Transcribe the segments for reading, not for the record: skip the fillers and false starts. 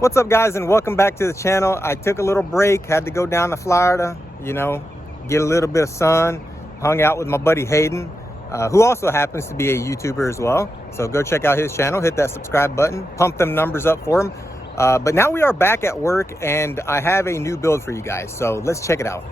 What's up, guys, and welcome back to the channel. I took a little break, had to go down to Florida, get a little bit of sun, hung out with my buddy Hayden, who also happens to be a YouTuber as well. So go check out his channel, hit that subscribe button, pump them numbers up for him. But now we are back at work and I have a new build for you guys. So let's check it out.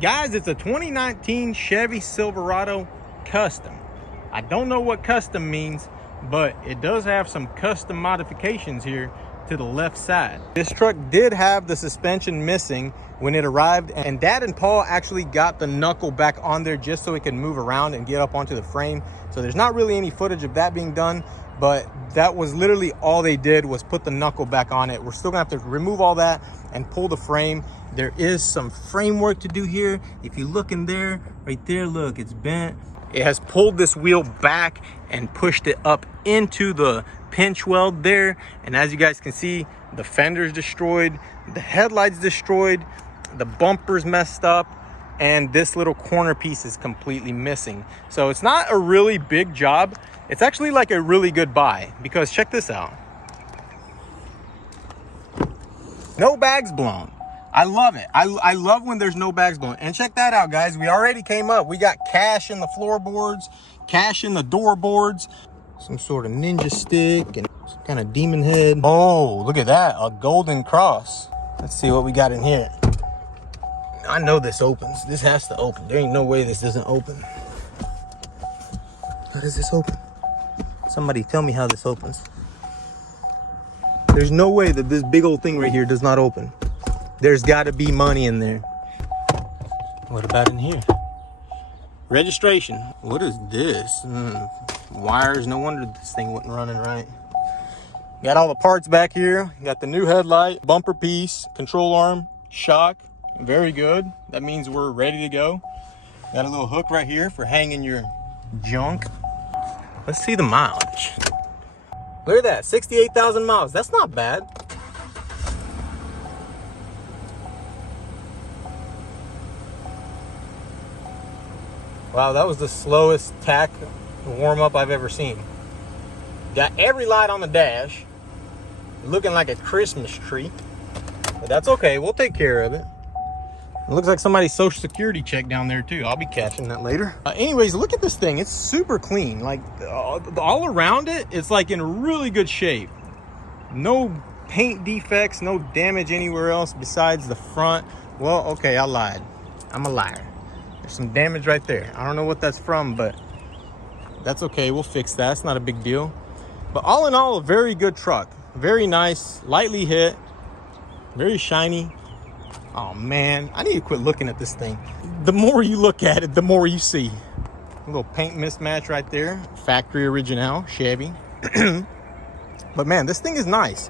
Guys, it's a 2019 Chevy Silverado Custom. I don't know what custom means, but it does have some custom modifications here to the left side. This truck did have the suspension missing when it arrived, and Dad and Paul actually got the knuckle back on there just so it can move around and get up onto the frame. So there's not really any footage of that being done, but that was literally all they did was put the knuckle back on it. We're still gonna have to remove all that and pull the frame. There is some framework to do here. If you look in there, right there, look, it's bent. It has pulled this wheel back and pushed it up into the pinch weld there. And as you guys can see, the fender's destroyed, the headlight's destroyed, the bumper's messed up, and this little corner piece is completely missing. So it's not a really big job. It's actually like a really good buy, because check this out. No bags blown. I love it. I love when there's no bags blown. And check that out, guys. We already came up. We got cash in the floorboards, cash in the door boards, some sort of ninja stick, and some kind of demon head. Oh, look at that. A golden cross. Let's see what we got in here. I know this opens. This has to open. There ain't no way this doesn't open. How does this open? Somebody tell me how this opens. There's no way that this big old thing right here does not open. There's got to be money in there. What about in here? Registration. What is this? Wires. No wonder this thing wasn't running right. Got all the parts back here. Got the new headlight, bumper piece, control arm, shock. Very good. That means we're ready to go. Got a little hook right here for hanging your junk. Let's see the mileage. Look at that, 68,000 miles. That's not bad. Wow, that was the slowest tack warm up I've ever seen. Got every light on the dash. Looking like a Christmas tree. But that's okay, we'll take care of it. It looks like somebody's social security check down there too. I'll be catching that later. Anyways, look at this thing. It's super clean. Like all around it, it's like in really good shape. No paint defects, no damage anywhere else besides the front. Well, okay, I lied. I'm a liar. There's some damage right there. I don't know what that's from, but that's okay. We'll fix that. It's not a big deal. But all in all, a very good truck. Very nice, lightly hit, very shiny. Oh man, I need to quit looking at this thing. The more you look at it, the more you see. A little paint mismatch right there. Factory original, Chevy. But man, this thing is nice.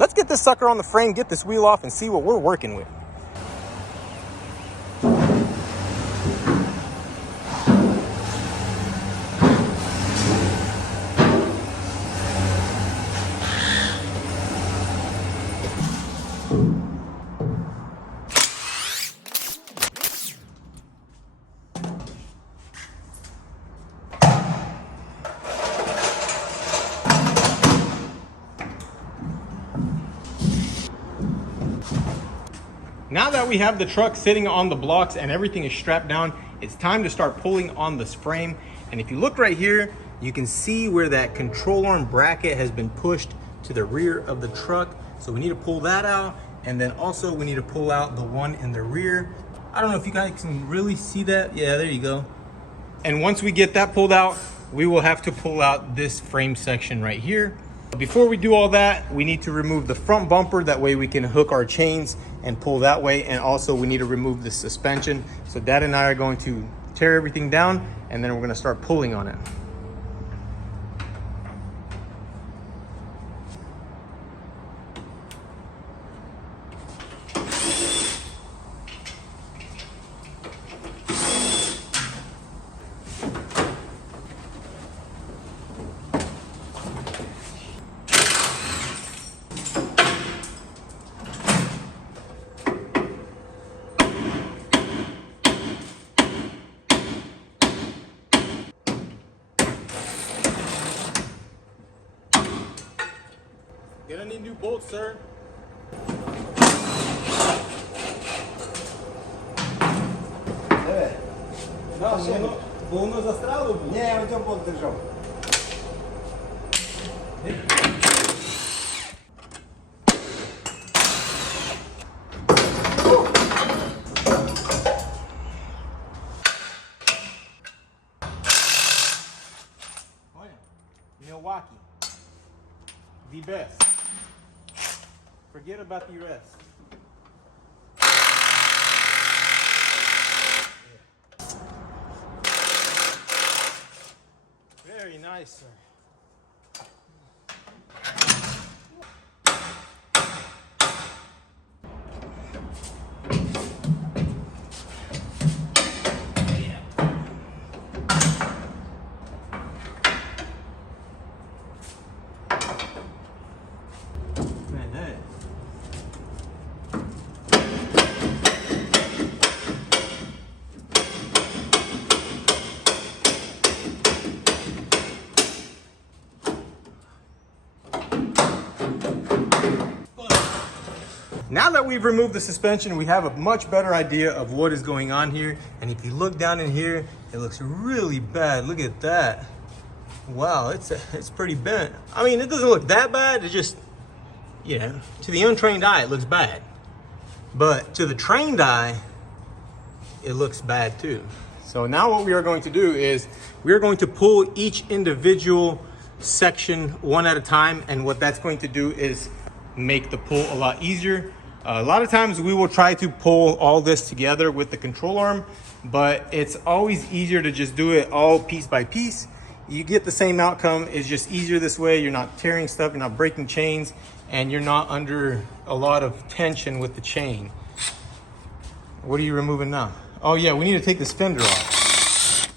Let's get this sucker on the frame, get this wheel off, and see what we're working with. Now that we have the truck sitting on the blocks and everything is strapped down, it's time to start pulling on this frame. And if you look right here, you can see where that control arm bracket has been pushed to the rear of the truck. So we need to pull that out. And then also we need to pull out the one in the rear. I don't know if you guys can really see that. Yeah, there you go. And once we get that pulled out, we will have to pull out this frame section right here. Before we do all that, we need to remove the front bumper. That way we can hook our chains and pull that way. And also we need to remove the suspension. So Dad and I are going to tear everything down and then we're going to start pulling on it. Gonna need new bolts, sir. Bo ono zastrało. Nie, on to poddyżał. Milwaukee. The best. Forget about the rest. Very nice, sir. Now that we've removed the suspension, we have a much better idea of what is going on here. And if you look down in here, it looks really bad. Look at that. Wow, it's pretty bent. I mean, it doesn't look that bad. It just, you know, to the untrained eye, it looks bad. But to the trained eye, it looks bad too. So now what we are going to do is we are going to pull each individual section one at a time. And what that's going to do is make the pull a lot easier. A lot of times we will try to pull all this together with the control arm, but it's always easier to just do it all piece by piece. You get the same outcome. It's just easier this way. You're not tearing stuff, you're not breaking chains, and you're not under a lot of tension with the chain. What are you removing now? Oh yeah, we need to take this fender off.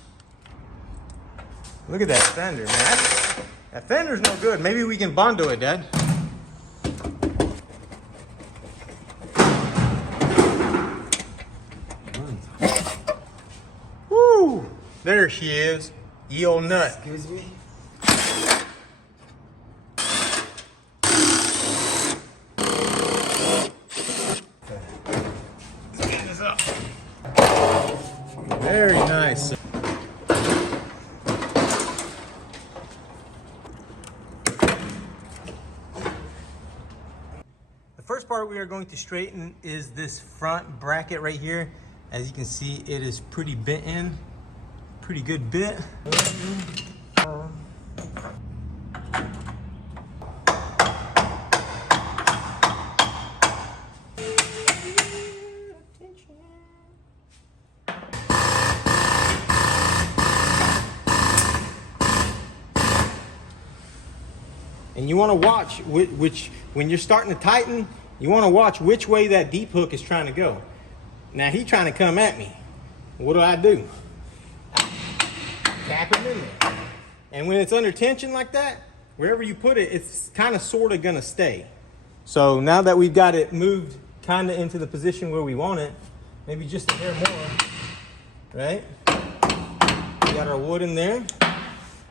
Look at that fender, man. That fender's no good. Maybe we can Bondo it, Dad. Woo! There she is. Ye old nut. Excuse me? Clean this up. Very nice. The first part we are going to straighten is this front bracket right here. As you can see, it is pretty bent in. Pretty good bit. And you want to watch which when you're starting to tighten, you want to watch which way that deep hook is trying to go. Now he's trying to come at me. What do? Tap him in there. And when it's under tension like that, wherever you put it, it's kind of sort of gonna stay. So now that we've got it moved kind of into the position where we want it, maybe just a hair more, right? We got our wood in there.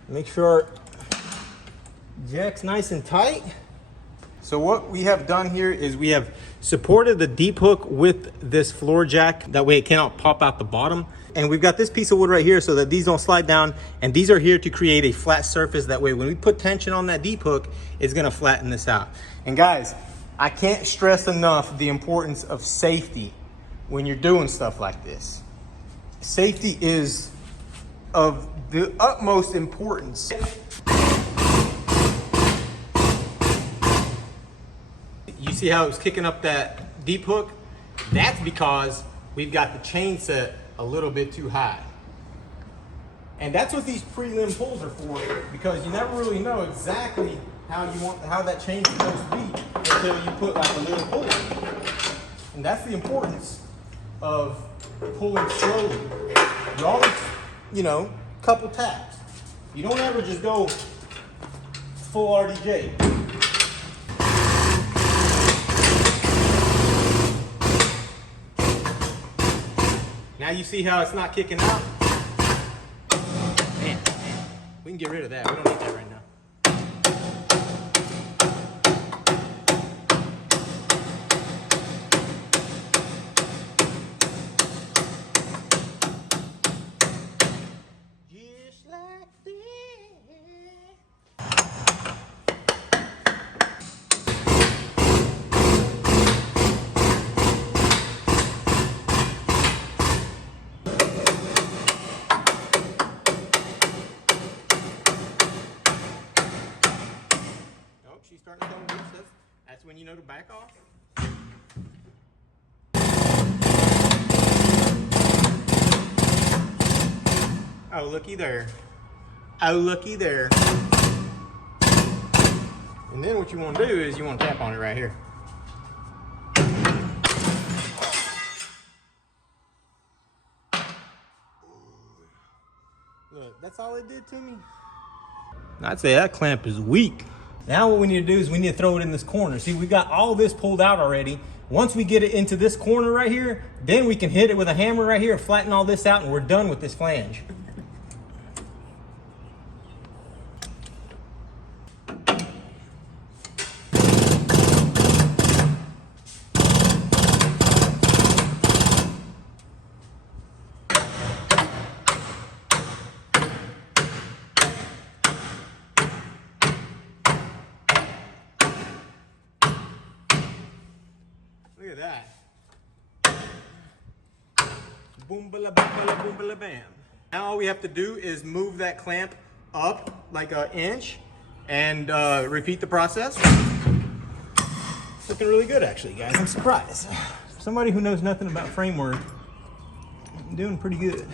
Make sure our jack's nice and tight. So what we have done here is we have supported the deep hook with this floor jack. That way it cannot pop out the bottom. And we've got this piece of wood right here so that these don't slide down. And these are here to create a flat surface. That way when we put tension on that deep hook, it's gonna flatten this out. And guys, I can't stress enough the importance of safety when you're doing stuff like this. Safety is of the utmost importance. You see how it was kicking up that deep hook? That's because we've got the chain set a little bit too high. And that's what these prelim pulls are for, because you never really know exactly how that chain's supposed to be until you put like a little pull in. And that's the importance of pulling slowly. You always, you know, couple taps. You don't ever just go full RDJ. Now you see how it's not kicking out? Man, we can get rid of that. We don't need that right now. when you know to back off. Oh, looky there. Oh, looky there. And then what you want to do is you want to tap on it right here. Look, that's all it did to me. I'd say that clamp is weak. Now what we need to do is we need to throw it in this corner. See, we got all this pulled out already. Once we get it into this corner right here, then we can hit it with a hammer right here, flatten all this out, and we're done with this flange. Look at that. Boom, bala, bala, boom, bala, bam. Now all we have to do is move that clamp up like an inch and repeat the process. It's looking really good actually, guys. I'm surprised. For somebody who knows nothing about framework, I'm doing pretty good.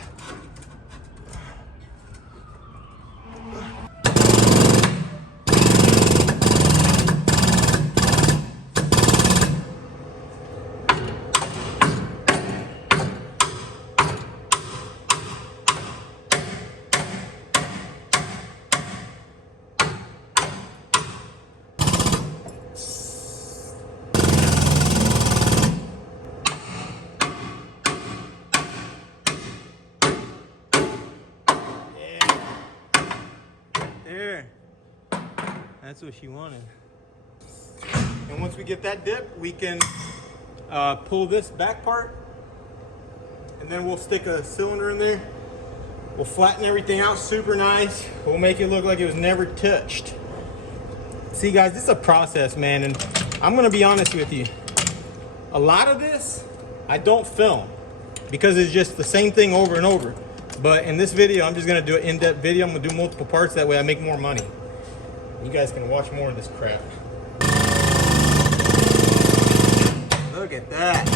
There, that's what she wanted. And once we get that dip, we can pull this back part, and then we'll stick a cylinder in there. We'll flatten everything out super nice. We'll make it look like it was never touched. See guys, this is a process, man, and I'm gonna be honest with you. A lot of this, I don't film because it's just the same thing over and over. But in this video, I'm just gonna do an in-depth video. I'm gonna do multiple parts, that way I make more money. You guys can watch more of this crap. Look at that.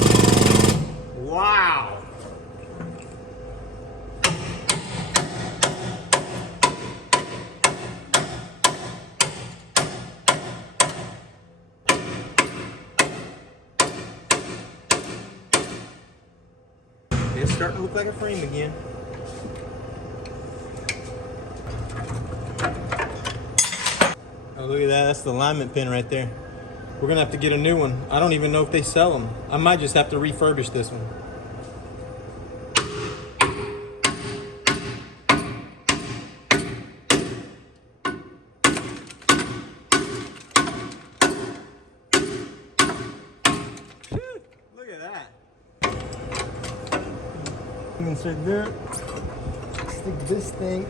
Wow. It's starting to look like a frame again. Oh, look at that, that's the alignment pin right there. We're gonna have to get a new one. I don't even know if they sell them. I might just have to refurbish this one. Look at that. Insert there. Stick this thing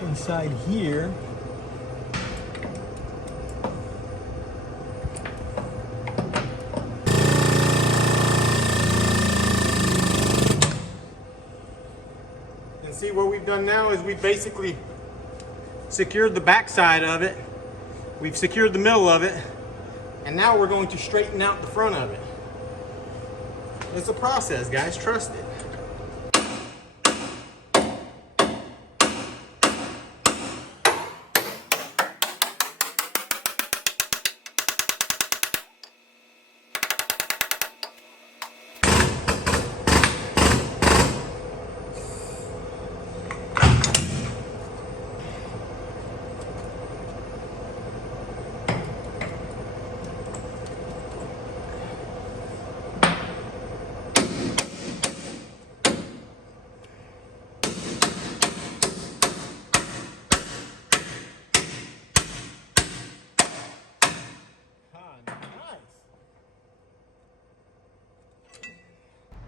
inside here. See, what we've done now is we've basically secured the back side of it, we've secured the middle of it, and now we're going to straighten out the front of it. It's a process, guys, trust it.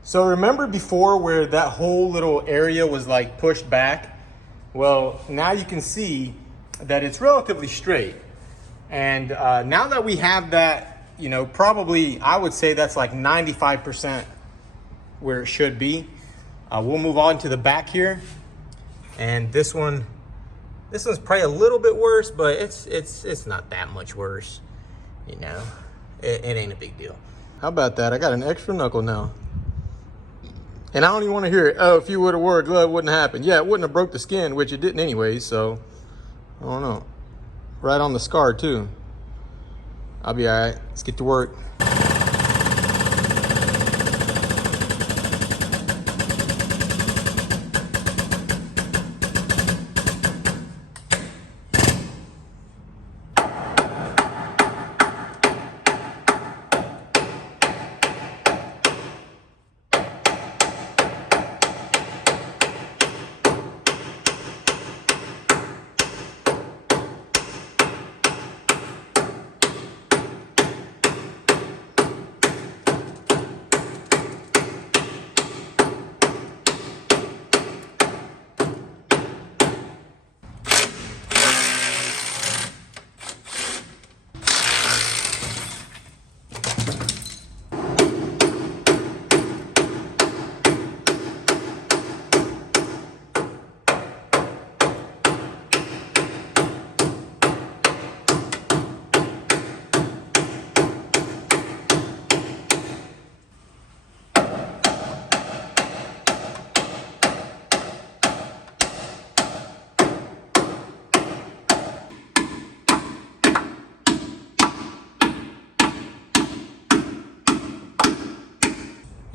So remember before where that whole little area was like pushed back? Well, now you can see that it's relatively straight. And now that we have that, you know, probably I would say that's like 95% where it should be. We'll move on to the back here. And this one's probably a little bit worse, but it's not that much worse. You know, it ain't a big deal. How about that? I got an extra knuckle now. And I don't even want to hear it. Oh, if you would have wore a glove, it wouldn't happen. Yeah, it wouldn't have broke the skin, which it didn't anyway, so I don't know. Right on the scar too. I'll be all right. Let's get to work.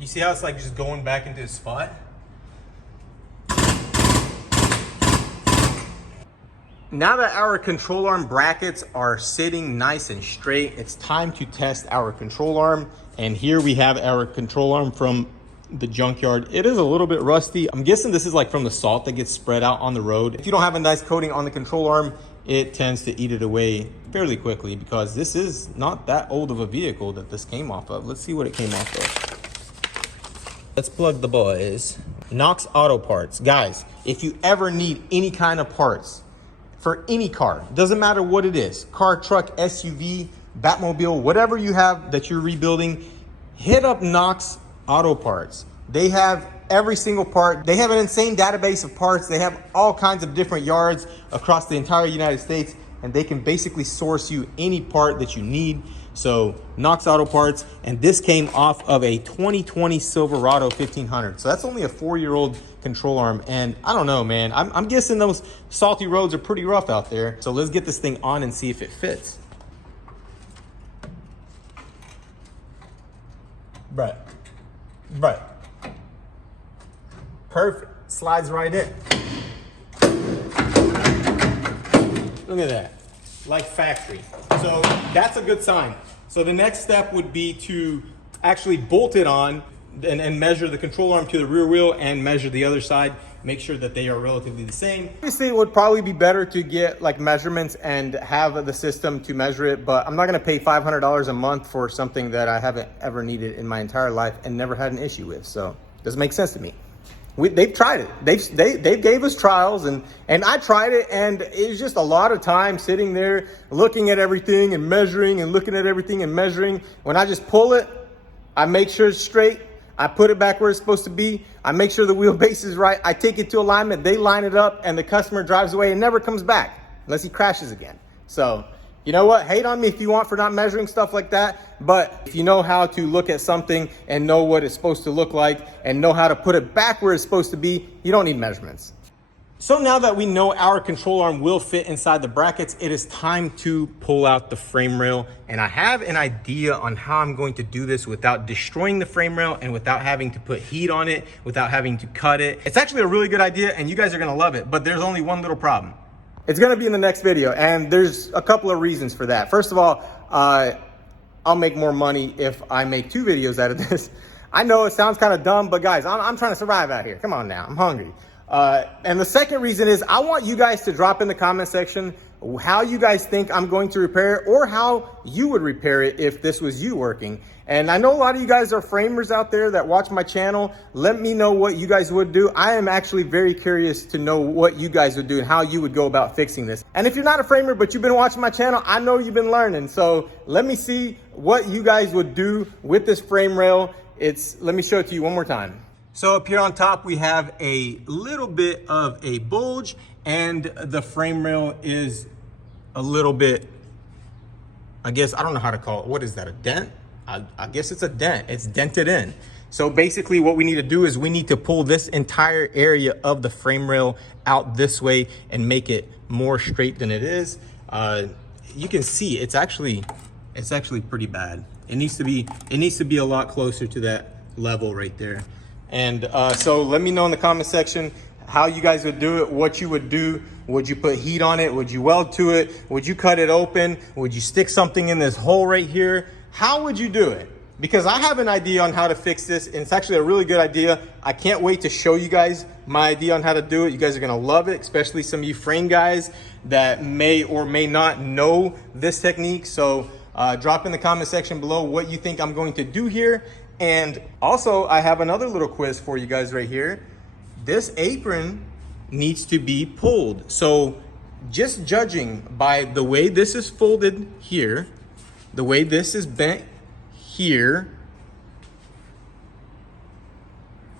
You see how it's like just going back into the spot? Now that our control arm brackets are sitting nice and straight, it's time to test our control arm. And here we have our control arm from the junkyard. It is a little bit rusty. I'm guessing this is like from the salt that gets spread out on the road. If you don't have a nice coating on the control arm, it tends to eat it away fairly quickly because this is not that old of a vehicle that this came off of. Let's see what it came off of. Let's plug the boys. Knox Auto Parts. Guys, if you ever need any kind of parts for any car, doesn't matter what it is, car, truck, SUV, Batmobile, whatever you have that you're rebuilding, hit up Knox Auto Parts. They have every single part. They have an insane database of parts. They have all kinds of different yards across the entire United States, and they can basically source you any part that you need. So Knox Auto Parts, and this came off of a 2020 Silverado 1500. So that's only a 4-year-old control arm. And I don't know, man, I'm guessing those salty roads are pretty rough out there. So let's get this thing on and see if it fits. Right. Perfect, slides right in. Look at that, like factory. So that's a good sign. So the next step would be to actually bolt it on and measure the control arm to the rear wheel and measure the other side, make sure that they are relatively the same. Obviously, it would probably be better to get like measurements and have the system to measure it, but I'm not gonna pay $500 a month for something that I haven't ever needed in my entire life and never had an issue with. So it doesn't make sense to me. They've tried it. They gave us trials and I tried it, and it was just a lot of time sitting there looking at everything and measuring and looking at everything and measuring. When I just pull it, I make sure it's straight. I put it back where it's supposed to be. I make sure the wheelbase is right. I take it to alignment. They line it up, and the customer drives away and never comes back unless he crashes again. So, you know what? Hate on me if you want for not measuring stuff like that. But if you know how to look at something and know what it's supposed to look like and know how to put it back where it's supposed to be, you don't need measurements. So now that we know our control arm will fit inside the brackets, it is time to pull out the frame rail. And I have an idea on how I'm going to do this without destroying the frame rail and without having to put heat on it, without having to cut it. It's actually a really good idea and you guys are gonna love it, but there's only one little problem. It's gonna be in the next video, and there's a couple of reasons for that. First of all, I'll make more money if I make 2 videos out of this. I know it sounds kind of dumb, but guys, I'm trying to survive out here. Come on now, I'm hungry. And the second reason is I want you guys to drop in the comment section how you guys think I'm going to repair it, or how you would repair it if this was you working. And I know a lot of you guys are framers out there that watch my channel. Let me know what you guys would do. I am actually very curious to know what you guys would do and how you would go about fixing this. And if you're not a framer, but you've been watching my channel, I know you've been learning. So let me see what you guys would do with this frame rail. Let me show it to you one more time. So up here on top, we have a little bit of a bulge, and the frame rail is a little bit I guess, I don't know how to call it. What is that, a dent? I guess it's a dent. It's dented in. So basically what we need to do is we need to pull this entire area of the frame rail out this way and make it more straight than it is. You can see it's actually pretty bad. It needs to be a lot closer to that level right there. And so let me know in the comment section how you guys would do it, what you would do. Would you put heat on it? Would you weld to it? Would you cut it open? Would you stick something in this hole right here? How would you do it? Because I have an idea on how to fix this, and it's actually a really good idea. I can't wait to show you guys my idea on how to do it. You guys are gonna love it, especially some of you frame guys that may or may not know this technique. So drop in the comment section below what you think I'm going to do here. And also, I have another little quiz for you guys right here. This apron needs to be pulled. So just judging by the way this is folded here, the way this is bent here,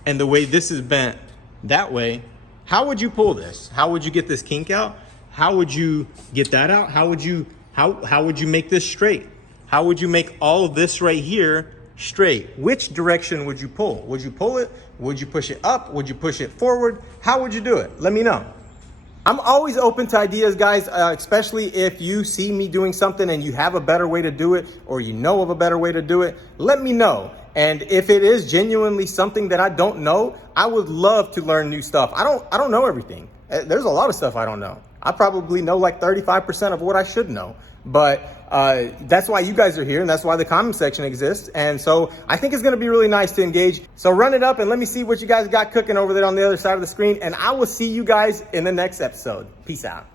and the way this is bent that way, how would you pull this? How would you get this kink out? How would you get that out? How would you make this straight? How would you make all of this right here straight? Which direction would you pull? Would you pull it? Would you push it up? Would you push it forward? How would you do it? Let me know. I'm always open to ideas, guys, especially if you see me doing something and you have a better way to do it, or you know of a better way to do it, let me know. And if it is genuinely something that I don't know, I would love to learn new stuff. I don't know everything. There's a lot of stuff I don't know. I probably know like 35% of what I should know. But that's why you guys are here, and that's why the comment section exists. And so I think it's going to be really nice to engage. So run it up and let me see what you guys got cooking over there on the other side of the screen. And I will see you guys in the next episode. Peace out.